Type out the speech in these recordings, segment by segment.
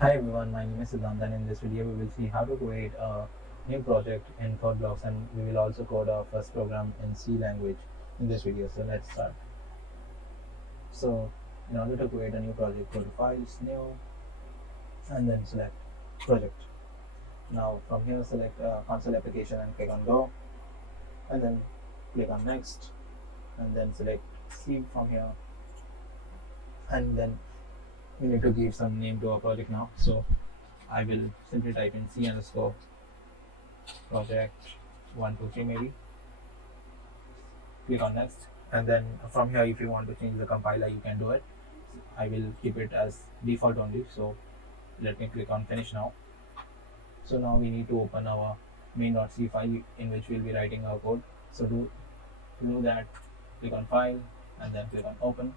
Hi everyone, my name is Siddhant, and in this video we will see how to create a new project in Codeblocks, and we will also code our first program in C language in this video. So let's start. So in order to create a new project, go to Files, New, and then select Project. Now from here select Console Application and click on Go, and then click on Next, and then select C from here, and then we need to give some name to our project now. So I will simply type in C underscore project 123 maybe. Click on next, and then from here if you want to change the compiler you can do it. I will keep it as default only, so let me click on finish now. So now we need to open our main.c file in which we'll be writing our code. So to do that, click on file and then click on open,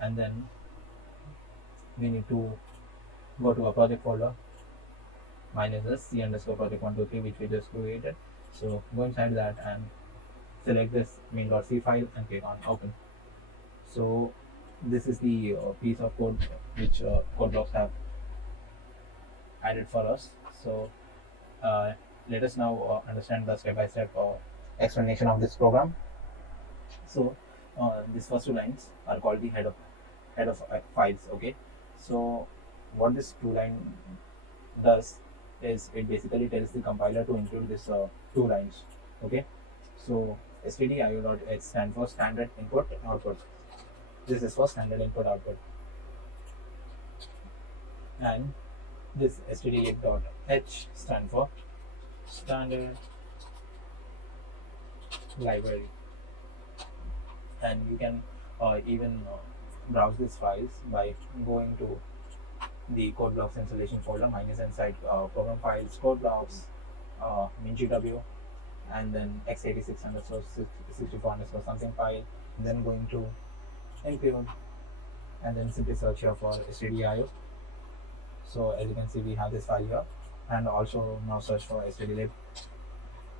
and then we need to go to a project folder. Mine is this C underscore project 123 which we just created. So go inside that and select this main.c file and click on open. So this is the piece of code which Codeblocks have added for us. So let us now understand the step-by-step explanation of this program. So these first two lines are called the head of files. Okay, so what this two line does is it basically tells the compiler to include this two lines. Okay, so stdio.h stand for standard input output. This is for standard input output, and this stdio.h stand for standard library. And you can even browse these files by going to the Codeblocks installation folder. Mine is inside program files, Codeblocks, MinGW, and then x86 underscore 64 underscore something file, and then going to include, and then simply search here for stdio. So as you can see we have this file here, and also now search for stdlib.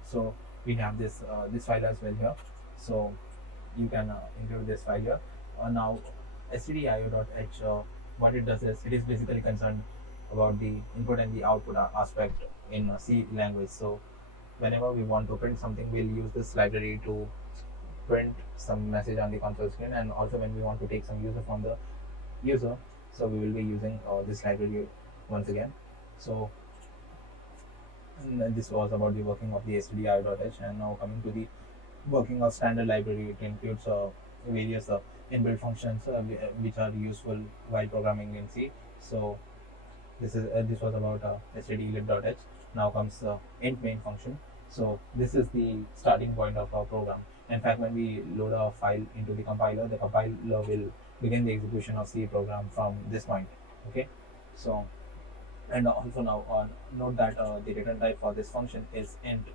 So we have this file as well here, so you can include this file here. Now stdio.h, what it does is it is basically concerned about the input and the output aspect in C language. So whenever we want to print something, we'll use this library to print some message on the console screen, and also when we want to take some user from the user, so we will be using this library once again. So this was about the working of the stdio.h, and now coming to the working of standard library. It includes various inbuilt functions which are useful while programming in C. So this was about stdlib.h. Now comes int main function. So this is the starting point of our program. In fact, when we load a file into the compiler will begin the execution of C program from this point. Okay, so and also now note that the return type for this function is int.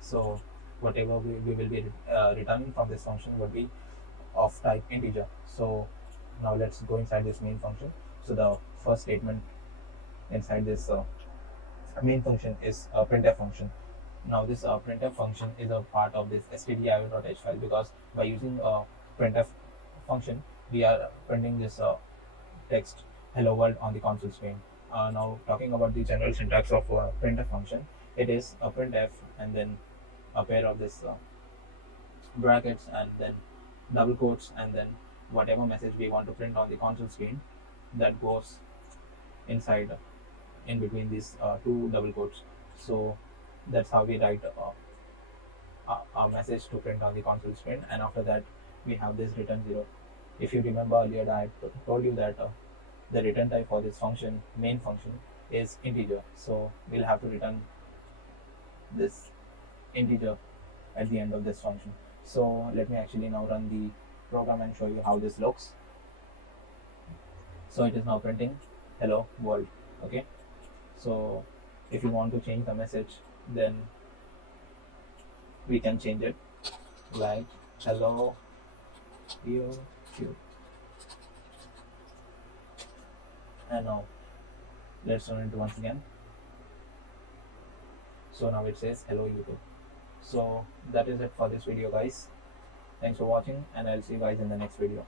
So whatever we will be returning from this function would be of type integer. So now let's go inside this main function. So the first statement inside this main function is a printf function. Now this printf function is a part of this stdio.h file, because by using a printf function we are printing this text hello world on the console screen. Now talking about the general syntax of printf function, it is a printf and then a pair of this brackets and then double quotes, and then whatever message we want to print on the console screen, that goes inside in between these two double quotes. So that's how we write a message to print on the console screen, and after that we have this return 0. If you remember earlier, I told you that the return type for this function, main function, is integer. So we'll have to return this integer at the end of this function. So let me actually now run the program and show you how this looks. So it is now printing hello world. Okay, so if you want to change the message, then we can change it like hello YouTube. And now let's run it once again. So now it says hello YouTube. So that is it for this video, guys. Thanks for watching, and I'll see you guys in the next video.